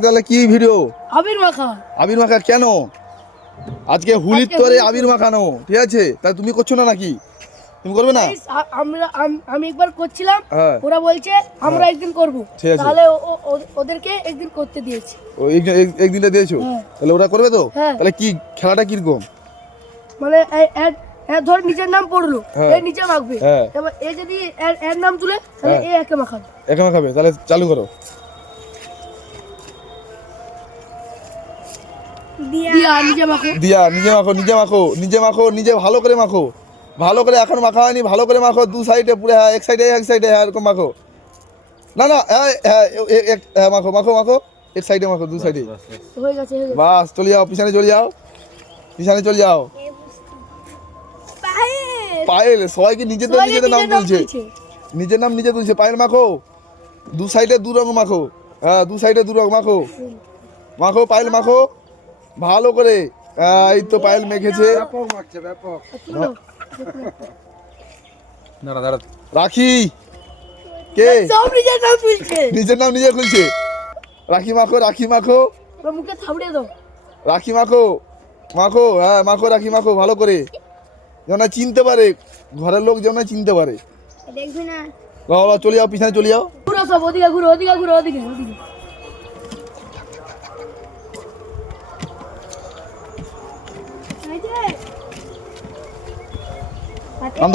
তাহলে কি ভিডিও আবির মাখা আবির মাখা কেন আজকে হুলির তরে। আবির মাখানো ঠিক আছে? তাই তুমি করছ না নাকি? তুমি করবে না? আমরা আমি একবার করছিলাম হ্যাঁ। ওরা বলছে আমরা একদিন করব। ঠিক আছে। তাহলে ওদেরকে একদিন করতে দিয়েছি। ও একদিনটা দিয়েছ? হ্যাঁ। তাহলে ওরা করবে তো? হ্যাঁ। তাহলে কি খেলাটা কীরকম? মানে ধর নিজের নাম পড়ল। হ্যাঁ। এ নিচে মাখবে। হ্যাঁ। এবার এ যদি এর নাম তুলে তাহলে হ্যাঁ। এ একে মাখাবে। একা মাখাবে তাহলে চালু করো। দিয়া নিজে মাখো। দিয়া নিজে মাখো নিজে মাখো নিজে মাখো নিজে ভালো করে মাখো। ভালো করে এখন মাখা হয়নি ভালো করে মাখো দু সাইডে পুরো হ্যাঁ এক সাইডে এক সাইডে হ্যাঁ এরকম মাখো। না না হ্যাঁ হ্যাঁ এক হ্যাঁ মাখো মাখো মাখো এক সাইডে মাখো দু সাইডে গেছে গেছে। বাস চলে যাও পিছনে চলে যাও পিছনে চলে যাও। পায়েল। সবাইকে নিজেদের নিজেদের নাম নিজের তুলছে। নিজের নাম নিজে তুলছে। পায়েল মাখো। দু সাইডে দু রঙ মাখো। হ্যাঁ দু সাইডে দু রঙ মাখো। মাখো পায়েল মাখো। ভালো করে। হ্যাঁ, এই তো পায়েল মেখেছে। তুলো। দাঁড়া দাঁড়া। রাখি। কে? নিজের নাম তুলছে। নিজের নাম নিজে খুলছে রাখি মাখো রাখি মাখো। মুখে থাবড়ে দাও। রাখি মাখো। মাখো হ্যাঁ মাখো রাখি মাখো। ভালো করে। যেন চিনতে পারে ঘরের লোক যেন চিনতে পারে। দেখবি না। লাও, চলে যাও পিছনে চলে যাও। ঘুরো সব ওদিকে ঘুরো ওদিকে ঘুরো ওদিকে ওদিকে।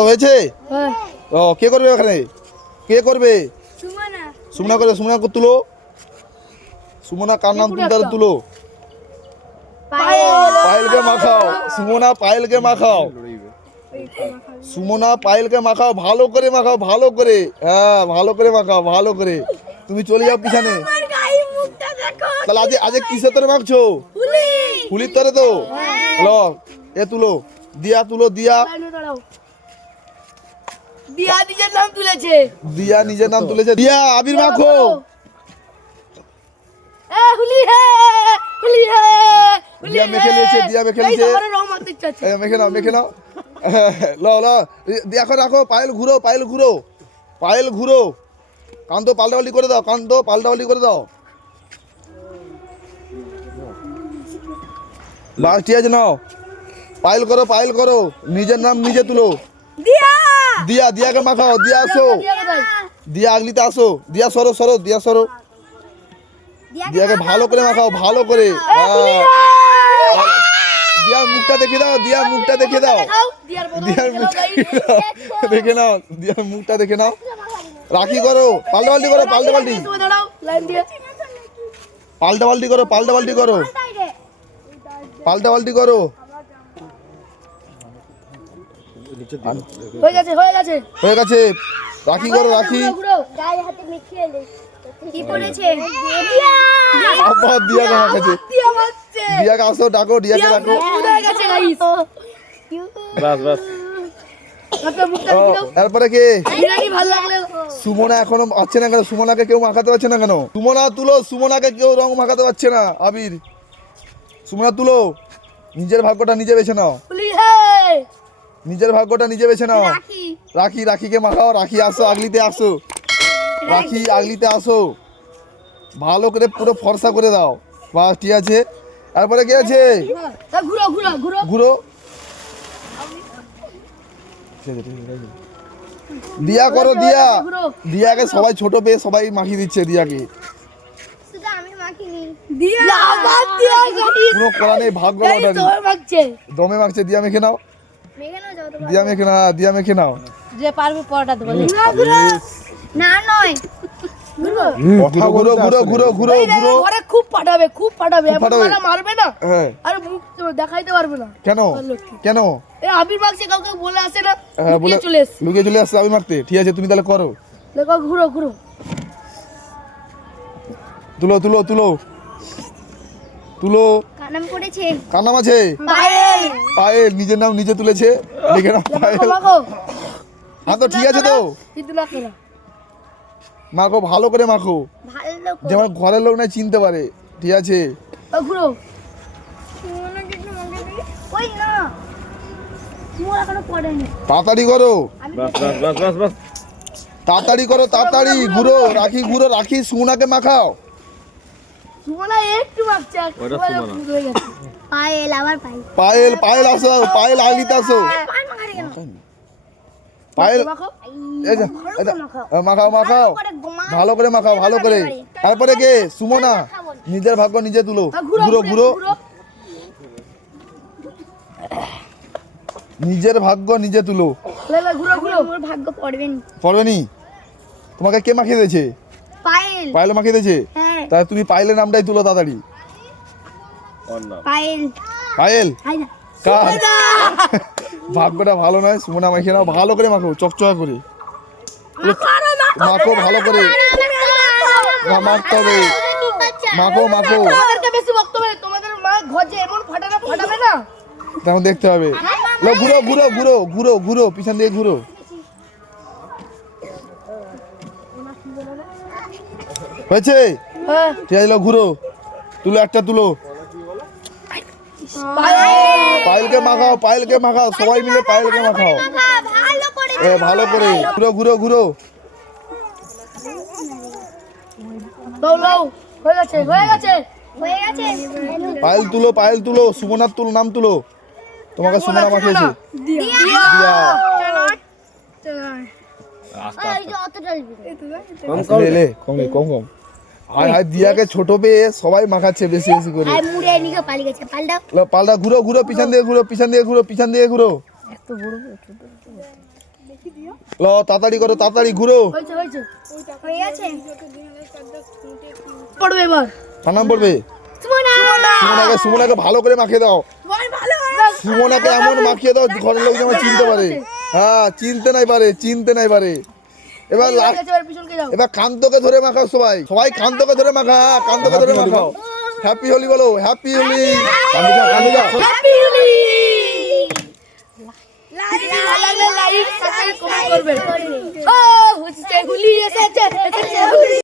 হয়েছে? হ্যাঁ। ও কে করবে ওখানে কে করবে? সুমনা। সুমনা করে সুমনা করে তুলো। সুমনা কার নাম তুলতে হবে তুলো? পায়েল। পায়েলকে মাখাও। সুমনা পায়েলকে মাখাও। সুমনা পায়েলকে মাখাও ভালো করে মাখাও ভালো করে। হ্যাঁ ভালো করে মাখাও ভালো করে। তুমি চলে যাও পিছনে। তাহলে আজ আজ কিসের তরে মাখছো? ফুলির তরে তো? হ্যালো এ তুলো। দিয়া তুলো দিয়া। দিয়া নিজের নাম তুলেছে। দিয়া নিজের নাম তুলেছে। দিয়া আবির মাখো। এ হুলি হে হুলি হে দিয়া মেখে। নিয়েছে, দিয়া মেখে নিয়েছে। মেখে নাও মেখে নাও। ল ল। দেখো রাখো পায়েল ঘুরো পায়েল ঘুরো। পায়েল ঘুরো। কান্ত পাল্টাপাল্টি করে দাও কান্ত পাল্টাপাল্টি করে দাও। ঠিক আছে নাও। পায়েল করো পায়েল করো। নিজের নাম নিজে তুলো। দিয়া। দিয়া দিয়াকে মাখাও দিয়া আসো। দিয়া আগলিতে আসো। দিয়া সরো সরো দিয়া সরো। দিয়াকে ভালো করে মাখাও ভালো করে। দিয়ার মুখটা দেখে দাও দিয়ার মুখটা দেখে দাও। দিয়ার মুখটা দেখে নাও দিয়ার মুখটা দেখে নাও। রাখি করো পাল্টা পাল্টি করো পাল্টা পাল্টি। পাল্টা পাল্টি করো পাল্টা পাল্টি করো। পাল্টা পাল্টি করো। হয়ে গেছে হয়ে গেছে। রাখি করো রাখি। গায়ে হাতে এলে কি পড়েছে? দিয়া। আবার দিয়া মারছে। দিয়াকে আসো ডাকো দিয়াকে দিয়া ডাকো। বাস বাস। এরপরে কে? সুমনা এখনও আছে না কেন? সুমনাকে কেউ মাখাতে পারছে না কেন? সুমনা তুলো। সুমনাকে কেউ রং মাখাতে পারছে না। আবির। সুমনা তুলো। নিজের ভাগ্যটা নিজে বেছে নাও। নিজের ভাগ্যটা নিজে বেছে নাও। রাখি। রাখি রাখিকে মাখাও। রাখি আসো আগলিতে আসো। রাখি আগলিতে আসো। ভালো করে পুরো ফর্সা করে দাও। বাস ঠিক আছে। তারপরে কে আছে? ঘুরো। দিয়া করো দিয়া। দিয়াকে সবাই ছোট পেয়ে সবাই মাখিয়ে দিচ্ছে দিয়াকে। ভাগ্য লটারি দমে মাখছে। দিয়া মেখে নাও। মেখে নাও যাও তো দিয়া মেখে না দিয়া মেখে নাও। যে পারবে পড়াটা দেবো। না নয়। ঘুরো ঘুরো ঘুরো ঘুরো ঘুরো ঘুরো এই দেখো, ঘুরো। ঘরে খুব পাঠাবে খুব পাঠাবে। মারবে না? হ্যাঁ। আর মুখ দেখাইতে পারবে না। কেন? কেন? এই আবির মাগছে কাউকে বলে আসে না হ্যাঁ লুকিয়ে চলে এসছে। লুকিয়ে চলে আসছে আমি মারতে। ঠিক আছে তুমি তাহলে করো। দেখো ঘুরো ঘুরো। তুলো তুলো তুলো। তুলো। কানাম পড়েছে কার নাম আছে? পায়েল। পায়েল নিজের নাম নিজে তুলেছে। দেখে পায়েল। হ্যাঁ তো ঠিক আছে তো। কিন্তু না মাখো ভালো করে মাখো। যেমন ঘরের লোক না চিনতে পারে। ঠিক আছে? তাড়াতাড়ি করো। আমি বাস বাস বাস বাস বাস। তাড়াতাড়ি করো তাড়াতাড়ি ঘুরো রাখি ঘুরো রাখি সুমনাকে মাখাও। পায়েল পায়েল। পায়েল পায়েল আসো পায়েল আগিতে আসো। পায়েল মাখাও মাখাও। ভালো করে মাখাও ভালো করে। তারপরে কে? সুমনা। নিজের ভাগ্য নিজে তুলো। হ্যাঁ, ঘুরো ঘুরো নিজের ভাগ্য নিজে তুলো। ভাগ্য পড়বে নি। পড়বে নি তোমাকে কে মাখিয়ে দিয়েছে? পায়েল। পায়েল মাখিয়ে দিয়েছে? হ্যাঁ। তাহলে তুমি পায়েলের নামটাই তুলো তাড়াতাড়ি। পায়েল। পায়েল? কার? ভাগ্যটা ভালো নয় সুমনা মাখিয়ে নাও। ভালো করে মাখো চকচকা করে। মাখো ভালো করে মা- মাখতে হবে মাখো মাখো বেশি বক্তব্য তোমাদের মা ঘর এমন ফাটানো ফাটাবে না। তেমন দেখতে হবে। লো, ঘুরো ঘুরো ঘুরো ঘুরো ঘুরো পিছন দিয়ে ঘুরো। হয়েছে? হ্যাঁ। ঠিক আছে ঘুরো। তুলো একটা তুলো। পায়েলকে মাখাও পায়েলকে মাখাও সবাই মিলে পায়েলকে মাখাও। ভালো ভালো করে। ঘুরো ঘুরো ঘুরো। লও লও হয়ে গেছে হয়ে গেছে। হয়ে গেছে। পায়েল তুলো পায়েল তুলো সুমনার তুলো নাম তুলো। তোমাকে সুমনা মাখিয়েছে কম কম কম। আর আর দিয়াকে ছোট পেয়ে সবাই মাখাচ্ছে বেশি বেশি করে। পাল্টা। ঘুরো ঘুরো পিছন দিয়ে ঘুরো পিছন দিয়ে ঘুরো পিছন দিয়ে ঘুরো। লো তাড়াতাড়ি করো তাড়াতাড়ি ঘুরো। হয়েছে হয়েছে। হয়ে গেছে? পড়বে এবার। কার নাম পড়বে? সুমনাকে সুমনাকে ভালো করে মাখিয়ে দাও। সুমনাকে এমন মাখিয়ে দাও ঘরের লোক যেন চিনতে পারে। হ্যাঁ চিনতে নাই পারে চিনতে নাই পারে। এবার এবার পিছনকে যাও এবার কান্তকে ধরে মাখাও সবাই। সবাই কান্তকে ধরে মাখা হ্যাঁ, কান্তকে ধরে মাখাও। হ্যাপি হোলি বলো হ্যাপি হোলি কান্দে যাও কান্দে যাও হ্যাপি হোলি ভালো লাগলে লাইক সাবস্ক্রাইব কমেন্ট করবেন। ও হচ্ছে হুলি এসেছে এসেছে